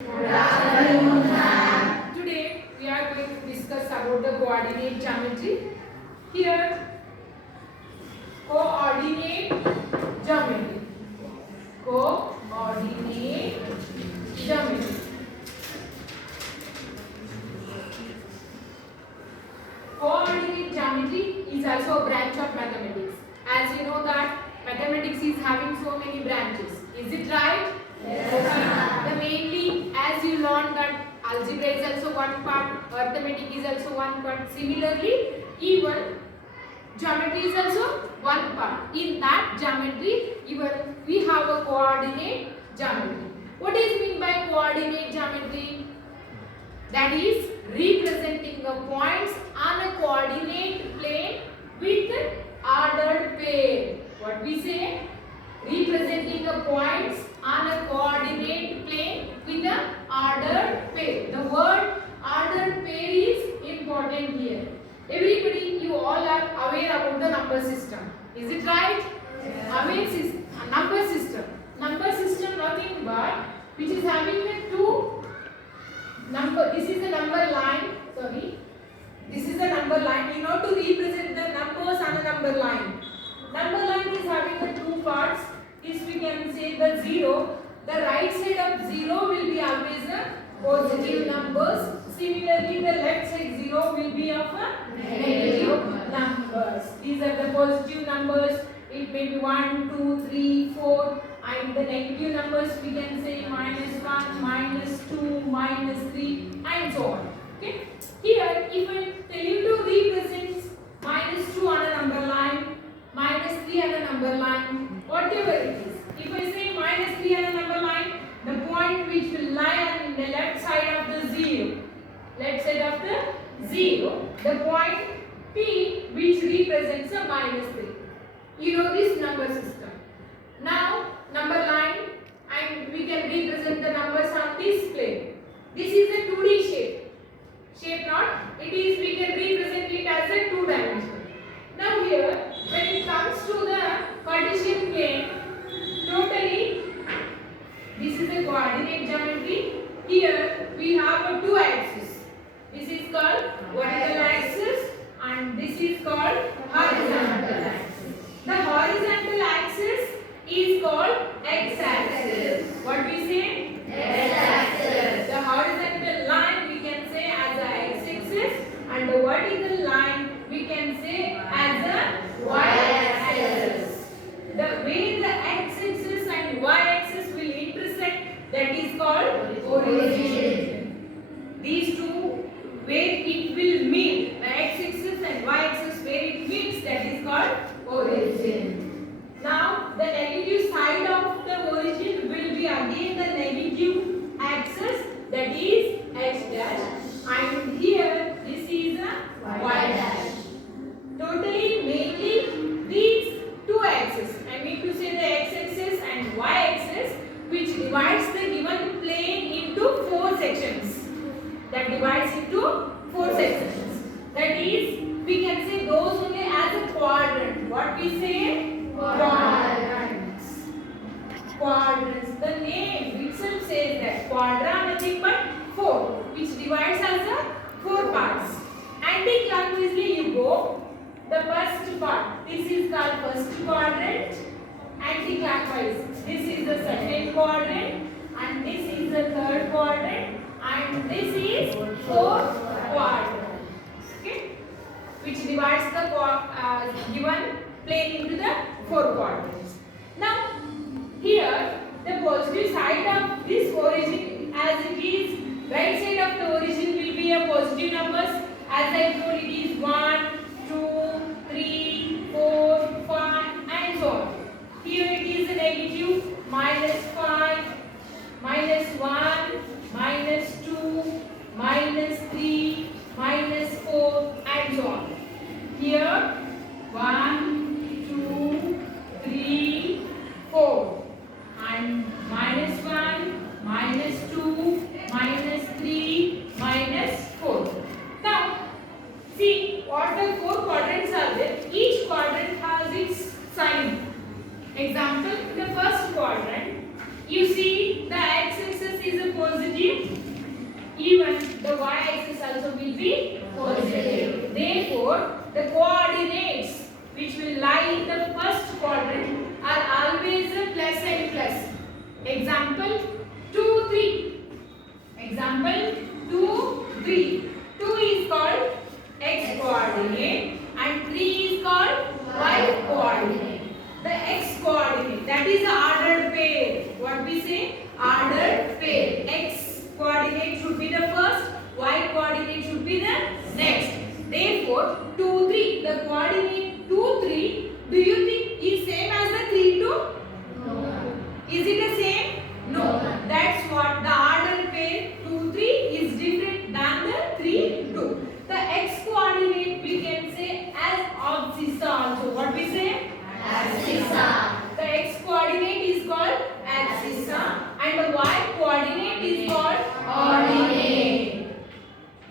Good afternoon, ma'am. Today we are going to discuss about the coordinate geometry. Here, coordinate geometry. Coordinate geometry. Coordinate geometry is also a branch of mathematics. As you know that mathematics is having so many branches. Is it right? Yes. The mainly, as you learned that algebra is also one part, arithmetic is also one part. Similarly, even geometry is also one part. In that geometry, even we have a coordinate geometry. What is mean by coordinate geometry? That is representing the points on a coordinate plane with ordered pair. What we say? Representing the points on a coordinate plane with an ordered pair. The word ordered pair is important here. Everybody, you all are aware about the number system. Is it right? Yeah. Aware system, number system. Number system nothing but which is having the two number. This is the number line. Sorry. This is the number line. You know to represent the numbers on a number line. Number line is having the two parts. This we can say the 0. The right side of 0 will be always a positive numbers. Similarly, the left side 0 will be of a negative numbers. These are the positive numbers. It may be 1, 2, 3, 4. And the negative numbers we can say -1, -2, -3 and so on. Okay. Here, if I tell you to represent -2 on a number line, -3 on a number line, whatever it is. If I say -3 on a number line, the point which will lie on the left side of the 0, the point P which represents a -3. You know this number system. Now, number line, and we can represent the numbers on this plane. This is a 2D shape. Shape not, it is, we can represent it as a 2-dimensional. Now here, when it comes to the Cartesian plane, totally, this is a coordinate geometry. Here, we have a 2 axes. This is called vertical axis and this is called horizontal axis. The horizontal axis is called x-axis. What we say? X-axis. The horizontal line we can say as a x-axis and the vertical line we can say as a y-axis. The way the x-axis and y-axis will intersect, that is called origin. These two, where it will meet, the x-axis and y-axis where it meets, that is called origin. Now, the negative side of the origin will be again the negative axis, that is x dash, and here this is a y dash. Totally, mainly these two axes, I mean to say the x-axis and y-axis, which divides the given plane into 4 sections. That divides into 4 sections. That is, we can say those only as a quadrant. What we say? Quadrants. Quadrants. The name itself says that quadra nothing but 4, which divides as a 4 parts. Anti-clockwise you go. The first part, this is called first quadrant. Anti-clockwise, this is the second quadrant, and this is the third quadrant, and this is fourth quadrant. Okay, which divides the given plane into the 4 quadrants. Now, here the positive side of this origin, as it is, right side of the origin will be a positive numbers. As I told, it is 1, 2, 3, 4, 5, and so on. Here it is a negative -5, -1, -2, -3, -4, and so on. Here 1, 2, 3, 4, and -1, -2, -3, -4. Now, see what even the y-axis also will be positive. Therefore, the coordinates which will lie in the first quadrant are always a plus and plus. Example 2, 3. Example 2, 3. 2 is called x coordinate and 3 is called y coordinate. The x coordinate, that is the ordered pair. What we say? Ordered pair. X coordinate should be the first, y coordinate should be the next. Therefore, 2, 3. The coordinate 2, 3, do you think is same as the 3, 2? No. Is it the same? No. That's what the ordered pair 2, 3 is different than the 3, 2. The x coordinate we can say as abscissa also. What we say? Abscissa. The x coordinate is called abscissa and the y coordinate is called ordinate.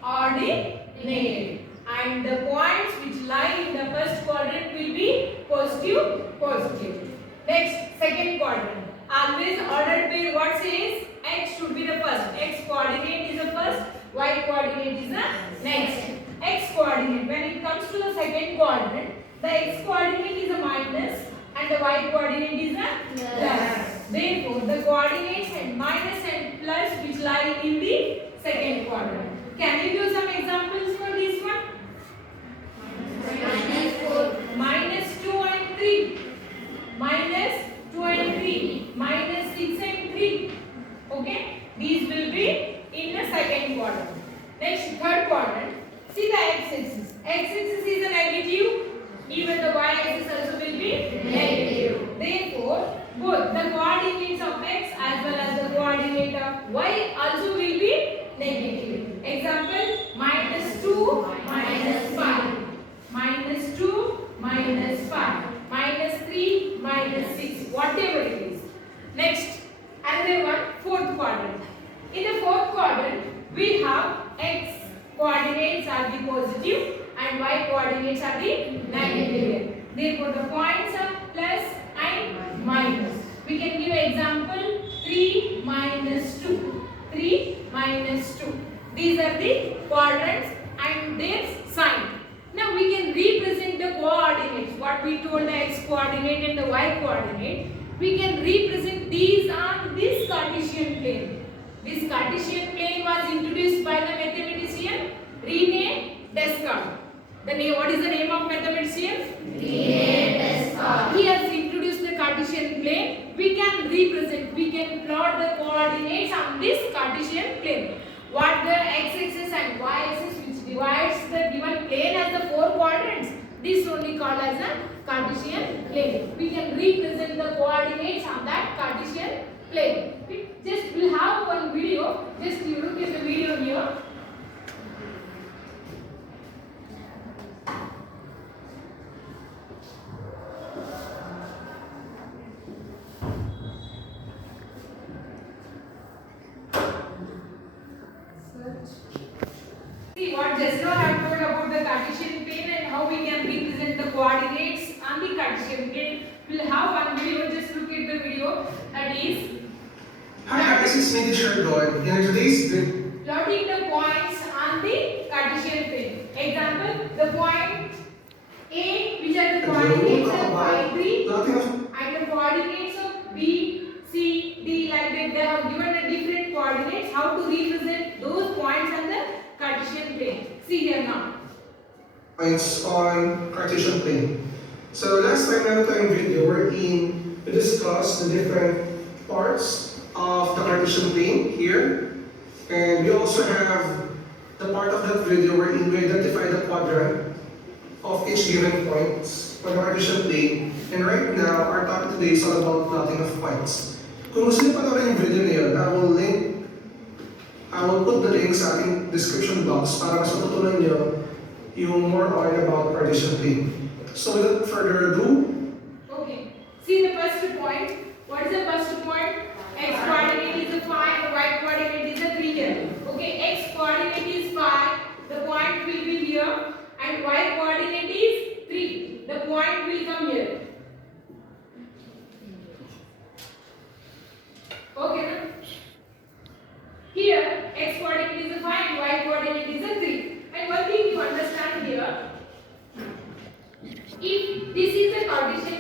Ordinate. And the points which lie in the first quadrant will be positive, positive. Next, second quadrant. Always ordered pair what says? X should be the first. X coordinate is the first, y coordinate is the next. X coordinate, when it comes to the second quadrant, the x coordinate is a minus and the y coordinate is a plus. Therefore, the coordinates and minus and plus which lie in the second quadrant. Can you give some examples for this one? Minus 2 and 3. Minus 2 and 3. Minus 6 and 3. Okay? These will be in the second quadrant. Next, third quadrant. See the x-axis. X-axis is a negative. Even the y-axis also will be negative. Therefore, both the coordinates of x as well as the coordinate of y also will be negative. Example, minus 2, minus 5. Minus 2, minus 5. Minus 3, minus 6. Whatever it is. Next, another one, fourth quadrant. In the fourth quadrant, we have x coordinates are the positive and y coordinates are the negative. Therefore, the points are plus and minus. We can give example 3 minus 2. 3 minus 2. These are the quadrants and their sign. Now we can represent the coordinates. What we told the x coordinate and the y coordinate. We can represent these on this Cartesian plane. This Cartesian plane was introduced by the mathematician Rene Descartes. What is the name of mathematician? Rene Descartes. He has introduced the Cartesian plane. We can represent, we can plot the coordinates on this Cartesian plane. What the x-axis and y-axis which divides the given plane as the four quadrants. This only called as a Cartesian plane. We can represent the coordinates on that Cartesian plane. Just we'll have one video. Just you look at the video here. See what just now I have told about the Cartesian plane and how we can represent the coordinates on the Cartesian plane. We'll have one video. Just look at the video. That is. Hi guys, it's me, Teacher God. In today's video, Plotting the points on the Cartesian plane. Example, the point A, which are the coordinates of y3, and the coordinates of B, C, D, like that. They have given a different coordinates. How to represent those points on the Cartesian plane. See here now. points on Cartesian plane. So last time meron tayong video wherein we discussed the different parts of the Cartesian plane here. And we also have the part of that video wherein we identify the quadrant of each given points on the Cartesian plane. And right now, our topic today is all about plotting of points. Kung gusto niyo panoorin yung video na yun, I will put the link sa ating description box para mas matutunan niyo yung more on about Cartesian plane. So without further ado, Okay. See the first point. What is the first point? X coordinate is a 5, the y coordinate is a 3 here. Okay, x coordinate is 5, the point will be here, and y coordinate is 3, the point will come here. Okay, na? Here, x coordinate is a 5, coordinate is a 3. And one thing you understand here, if this is a Cartesian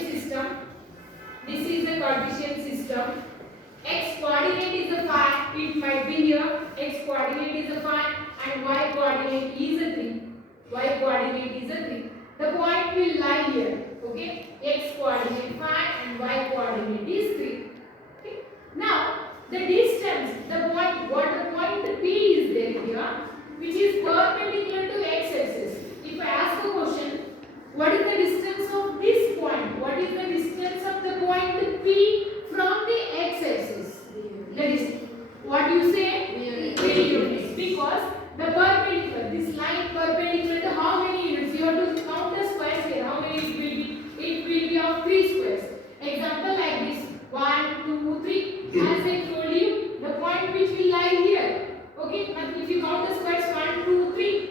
system, x coordinate is a 5, it might be here, x coordinate is a 5 and y coordinate is a 3. Y coordinate is a 3. The point will lie here, okay? X coordinate 5 and y coordinate is 3. Okay? Now, the distance, the point, what the point P is there here, which is perpendicular to x-axis. If I ask a question, what is the distance of this point? What is the distance of the point P from the x-axis? That is, what you say? 3 units. Because the perpendicular, this line perpendicular to how many units? You have to count the squares here. How many it will be? It will be of 3 squares. Example like this: 1, 2, 3. As I told you, the point which will lie here. Okay, but if you count the squares 1, 2, 3,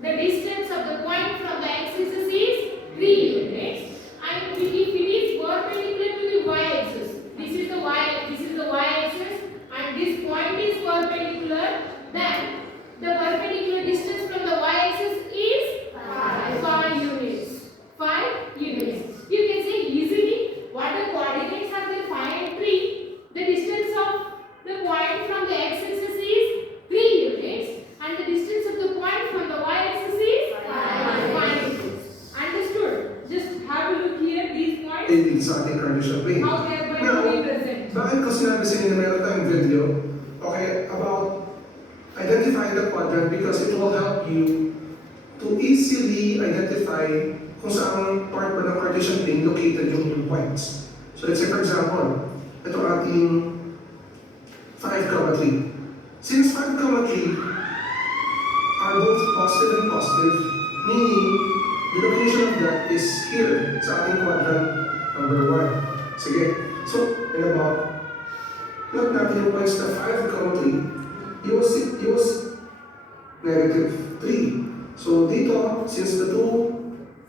the distance of the point from the x-axis is 3 units. And if it is perpendicular to the y-axis, this is the y-axis, and this point is perpendicular, then the perpendicular distance from the y-axis is 5 units. 5 units. You can say easily what the coordinates are there, 5 and 3. The distance of the point from the x-axis is 3 units and the distance of the point from the y-axis is 5 units. Understood? Just have a look here, these points. It's sa ating Cartesian plane. How they are going to be present. Bakit ko sinabi sa inyo na meron tayong video, okay, about identifying the quadrant because it will help you to easily identify kung saan part ba ng Cartesian plane located yung points. So let's say for example, ito ating 5,3. Since 5,3 are both positive and positive, meaning the location of that is here sa ating quadrant number 1. Sige. So, in about, plug natin yung points na 5,3. Use -3. So dito, since the two,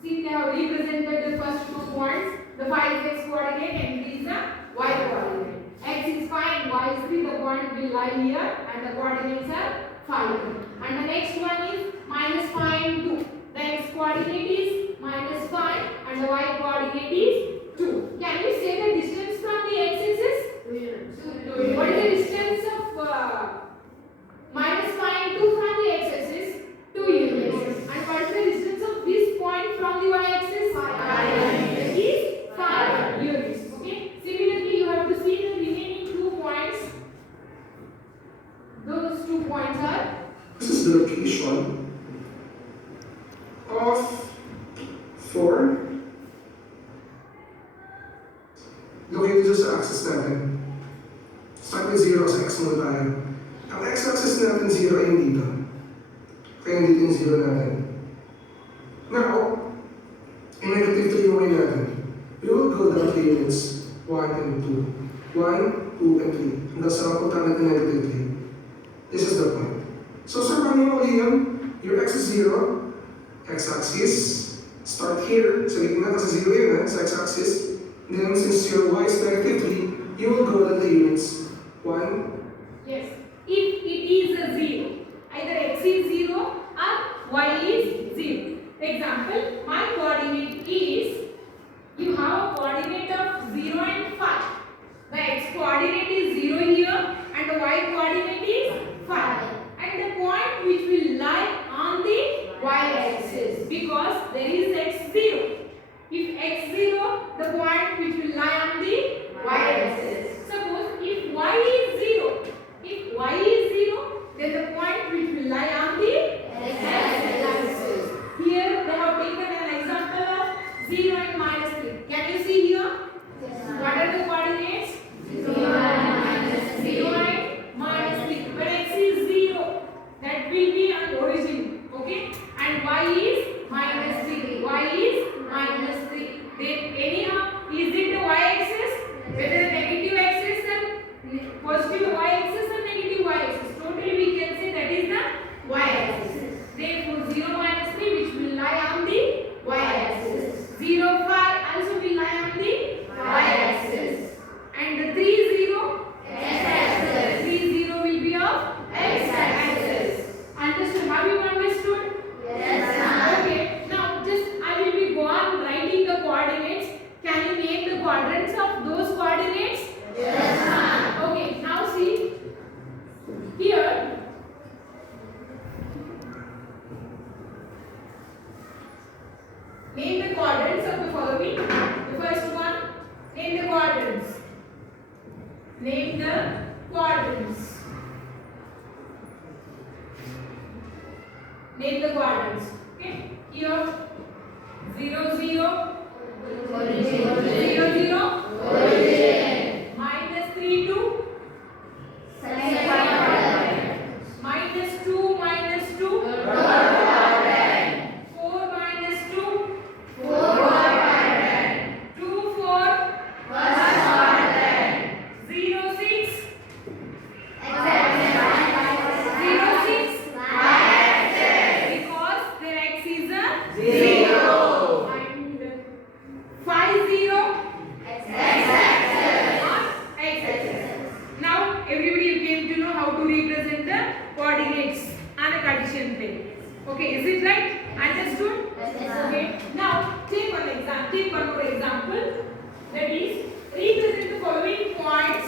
See, they have represented the first 2 points. The 5 is x coordinate and 3 is the y coordinate. X is 5, y is 3. The point will lie here and the coordinates are 5. And the next one is -5 and 2. The x coordinate is -5 and the y coordinate is 2. Can you say the distance from the x-axis? What is the distance of -5 and 2 from the x-axis? 2 units. And what is the distance of this point from the y-axis? 5 units. That is 5 units. Okay. Similarly, you have to see the remaining 2 points. Those 2 points are. this is the location of 4 located sa axis natin. Start with 0 sa x muna tayo. Ang x-axis natin 0 ay dito. Kaya dito yung 0 natin. Now, in -3 yung y natin. We will go down to units 1 and 2. 1, 2, and 3. Hanggang sa punta natin -3. This is the point. So, sir, paano mo uli yun? Your x is 0. X-axis. Start here. Sa gitna kasi 0 yun, sa x-axis. Then, since your y is -3, you will go to the units 1. Yes. If it is a 0, either x is 0 or y is 0. Example, my coordinate is, you have a coordinate of 0 and 5. The x coordinate is 0 here and the y coordinate is 5. And the point which will lie on the y-axis because there is x0. If x0, the point which will lie on the y-axis. Suppose if y is 0, if y name the quadrants. Okay, here 0 0 0 0 minus 3 2 minus 2 minus 2 4 minus 2 2 4 0 6 0 6 because their x is a 0 and 5 0 on x-axis. Now everybody came to know how to represent the coordinates on a Cartesian plane. Okay, is it right? Understood? Okay. Now take one example. Take one more example. That is, represent the following points.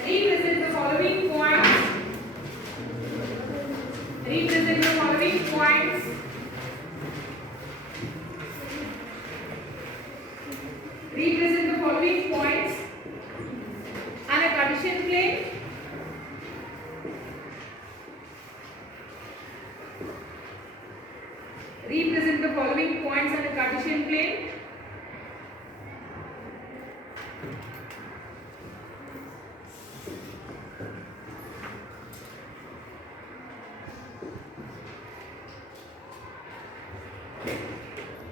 Represent the following points. Represent the following points. Represent the following points on a Cartesian plane. Represent the following points on a Cartesian plane.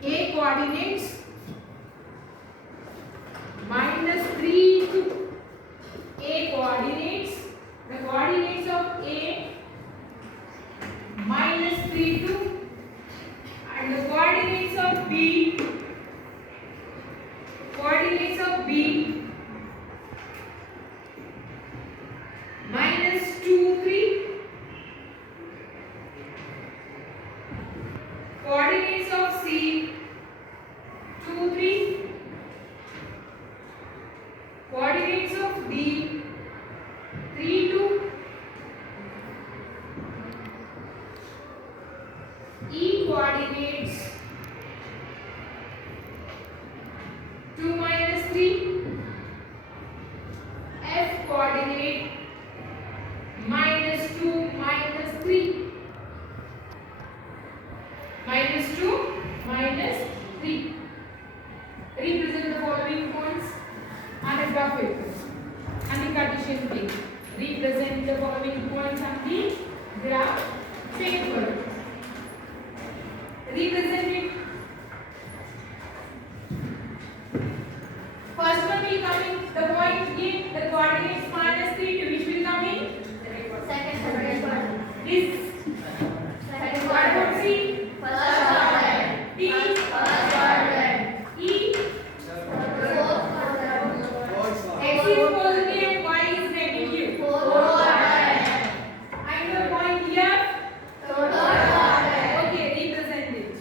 A coordinates minus 3 to A coordinates, the coordinates of A minus 3 to, and the coordinates of B minus 2 3, coordinates of C 2 3, coordinates of D 3 2, E coordinates 2 minus 3, F coordinate minus 2 minus 3, minus 2 minus 3. Represent the following points on a graph paper, on the Cartesian plane. Represent the following points on the graph paper. Represent it. First one will come in the point A, the coordinates minus 3 to which will come in? This. What about C? D. E. X is positive and Y is negative. And the point here? Okay, represent it.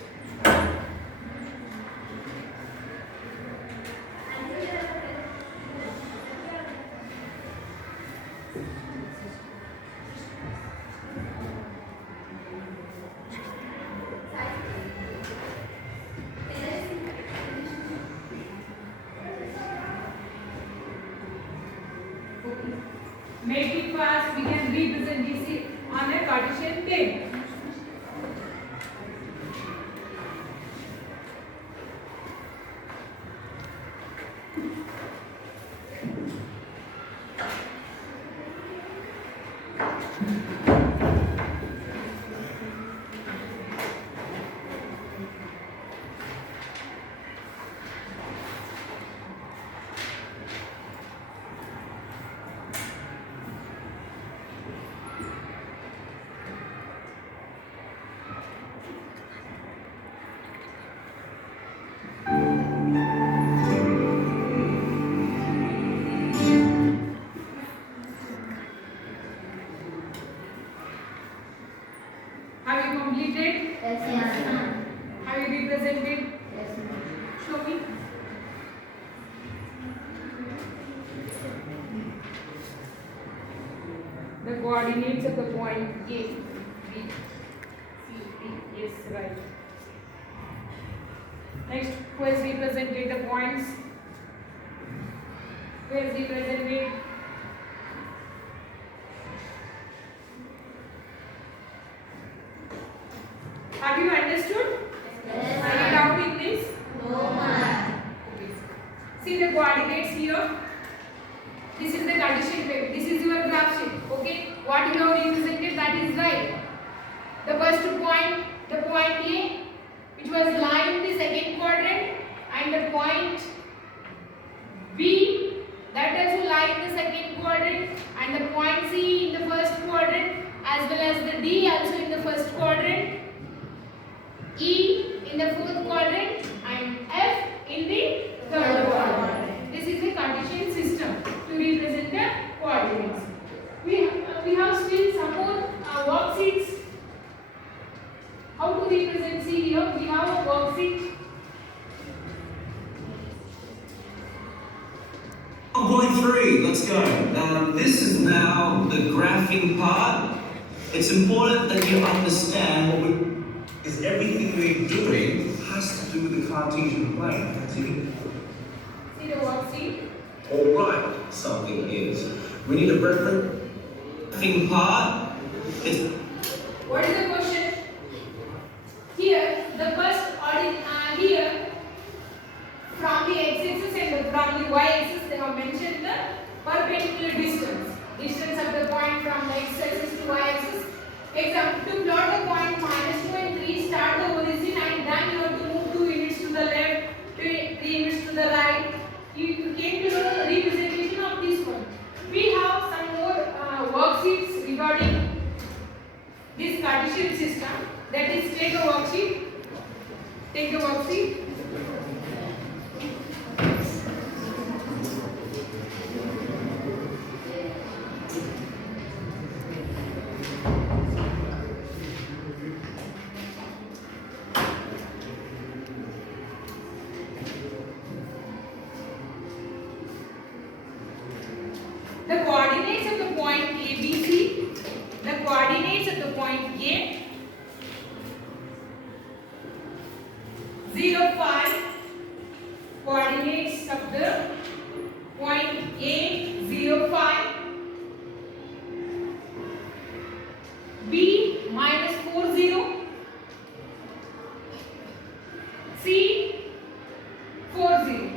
Make it fast, we can represent this on a Cartesian plane. Have you completed? Have you represented? Show me. The coordinates of the point A, B, C, D. Yes, right. Next, who has represented the points? Who has represented? Have you understood? Yes, Any doubt in this? No, ma'am. Okay. See the coordinates here. This is the Cartesian plane. This is your graph sheet. Okay. What you have represented, that is right. The first point, the point A, which was lying in the second quadrant, and the point B, that also lie in the second quadrant, and the point C in the first quadrant, as well as the D also in the first quadrant, E in the fourth quadrant, and F in the third quadrant. This is the Cartesian system to represent the coordinates. We have still some more worksheets. How to represent? See here, we have a worksheet. Point 3, let's go. This is now the graphing part. It's important that you understand is everything we're doing has to do with the Cartesian plane. That's it. See the worksheet. Alright, something is. We need a graphing part. What is the question? Here, the first here, from the x-axis and from the y-axis, they have mentioned the perpendicular distance. Distance of the point from the x-axis to y-axis. Example, to plot the point -2 and 3, start the origin and then you have to move 2 units to the left, 3 units to the right. You came to the representation of this one. We have some more worksheets regarding this Cartesian system. That is, take a worksheet. Take the worksheet. The coordinates of the point ABC, the coordinates of the point A, 0, 5, coordinates of the point A, 0, 5, B, -4, 0, C, 4, 0.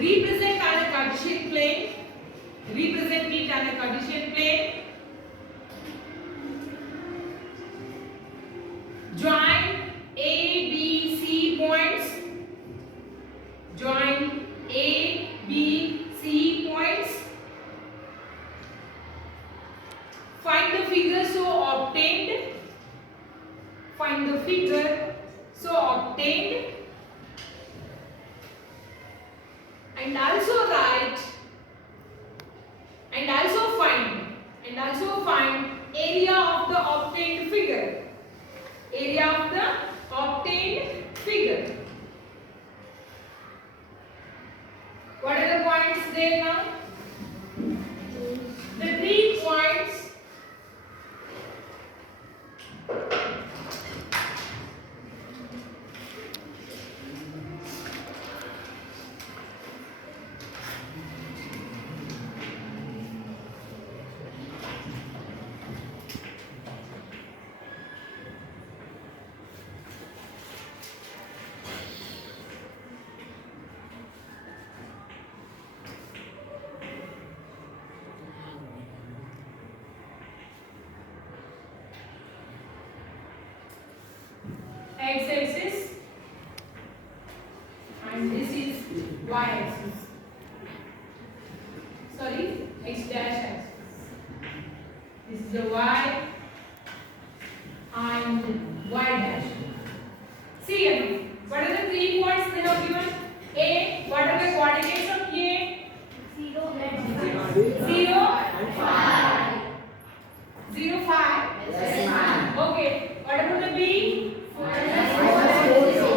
Represent on a Cartesian plane. Represent it on a Cartesian plane. Join A, B, C points. Join A, B, C points. Find the figure so obtained. Find the figure so obtained. And also write and also find area of the obtained figure. Area of the obtained figure. What are the points there now? The 3 points. X-axis and this is y-axis. Sorry, x-dash axis. This is the y and y-dash. See again. What are the 3 points they have given? A. What are the coordinates of A? 0, 5. 0, 5. Yes, ma'am. Okay. What about the B? -4, 0.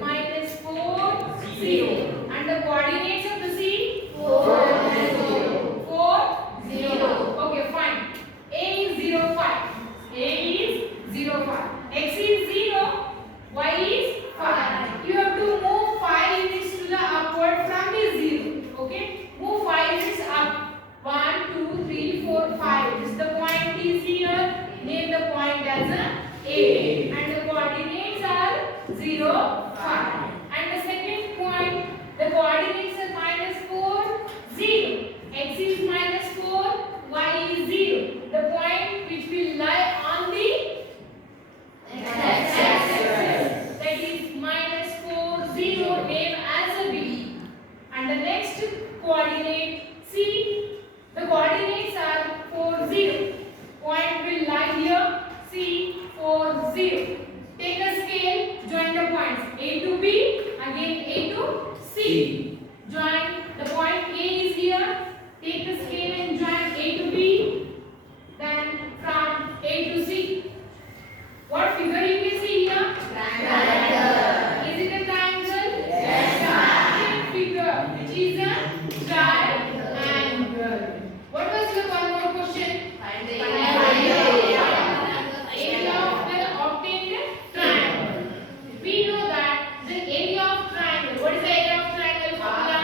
-4, 0. And the coordinates of the C? 4, 0. 4, 0. Okay, fine. A is 0, 5. A is 0, 5. X is 0. Y is as A, and the coordinates are 0, 5. And the second point, the coordinates are -4, 0. X is -4, y is 0. The point which will lie on the x-axis, that is -4, 0, name as a B. And the next coordinate C, the coordinates are 4, 0. Point will lie here, C, 4, 0. Take a scale, join the points A to B, again A to C. Join, the point A is here. Take the scale and join A to B, then from A to C. What figure you can see here? Triangle. Is it a triangle? Yes, ma'am. Figure, which is a triangle. What was your one more question? Find the Area of the obtained triangle. We know that the area of triangle. What is the area of triangle formula?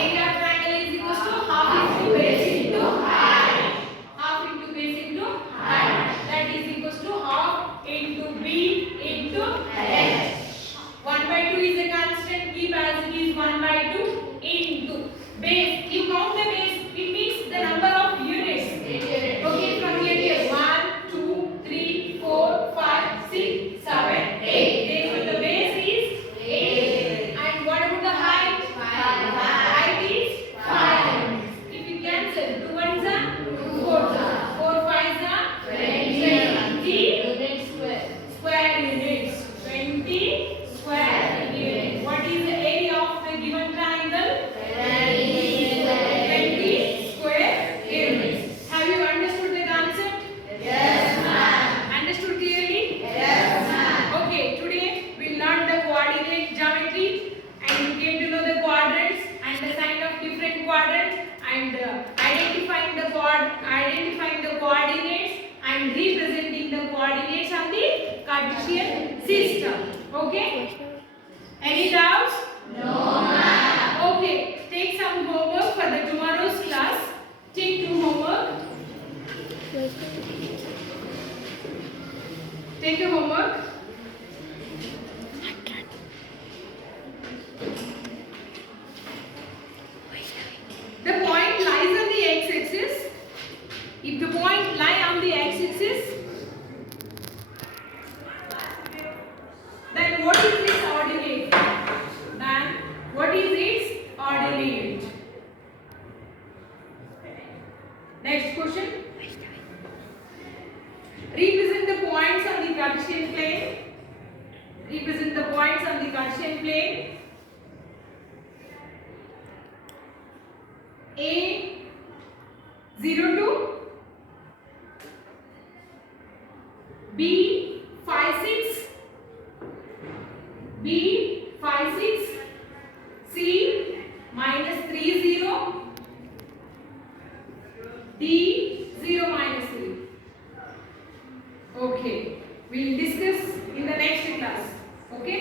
Area of triangle is equals to half into base into height. Half into base into height. That is equals to half into b into h. 1/2 is a constant. Keep as it is 1/2 into base. You count the base. It means the number of units. Okay, from here 1, 2, 3, 4, 5, 6, 7, 8. Therefore, the base is 8. And what about the height? Height is 5. If you cancel, 2 ones are 4. 4 5s are 20 square units. 20 square units. What is the area of the given triangle? 20 square units. Have you understood the concept? Yes, ma'am. Understood clearly? Yes, ma'am. Okay, today we learned the coordinate geometry and you came to know the quadrants and the sign of different quadrants and identifying the coordinates and representing the coordinates of the Cartesian system. Okay? Any doubts? No, ma'am. Okay, take some homework for the tomorrow's class. Take 2 homework. Take your homework. The point lies on the x-axis. If the point lie on the x-axis, then what is its ordinate? Then what is its ordinate? Next question. Represent the points on the Cartesian plane. Represent the points on the Cartesian plane. A 0 to B 5 6, B 5 6, C -3 0, D 0 -3. Okay, we'll discuss in the next class. Okay.